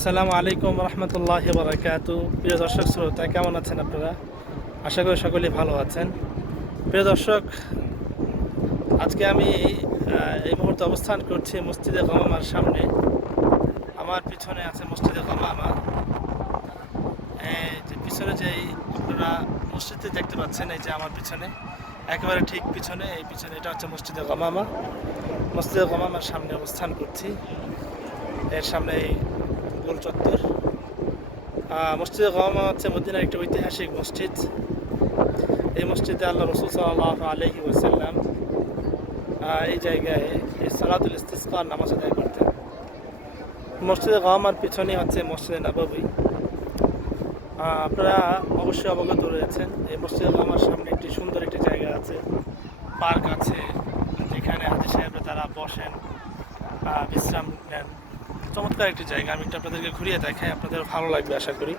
আসসালামু আলাইকুম রহমতুল্লাহ বারাকাতু। প্রিয় দর্শক শ্রোতা, কেমন আছেন আপনারা? আশা করি সকলেই ভালো আছেন। প্রিয় দর্শক, আজকে আমি এই মুহূর্তে অবস্থান করছি মসজিদে গমামার সামনে। আমার পিছনে আছে মসজিদে গমামা। এই যে পিছনে যেই আপনারা মসজিদে দেখতে পাচ্ছেন, এই যে আমার পিছনে একেবারে ঠিক পিছনে, এই পিছনে এটা হচ্ছে মসজিদে গমামা। মসজিদে গমামার সামনে অবস্থান করছি। এর সামনে এই গোল চত্বর। মসজিদে গমামা হচ্ছে মদিনার একটি ঐতিহাসিক মসজিদ। এই মসজিদে আল্লাহ রসুল সাল্লাল্লাহু আলাইহি ওয়াসাল্লাম এই জায়গায় এই সালাতুল ইস্তিসকার নামাজ আদায় করতেন। মসজিদে গমামার পিছনেই হচ্ছে মসজিদে নববী। আপনারা অবশ্যই অবগত রয়েছেন, এই মসজিদে গমামার সামনে একটি সুন্দর একটি জায়গা আছে, পার্ক আছে, যেখানে হাজী সাহেবরা তারা বসেন, বিশ্রাম নেন। চমৎকার একটি জায়গা। আমি একটু আপনাদেরকে ঘুরিয়ে দেখাই, আপনাদের ভালো লাগবে আশা করি।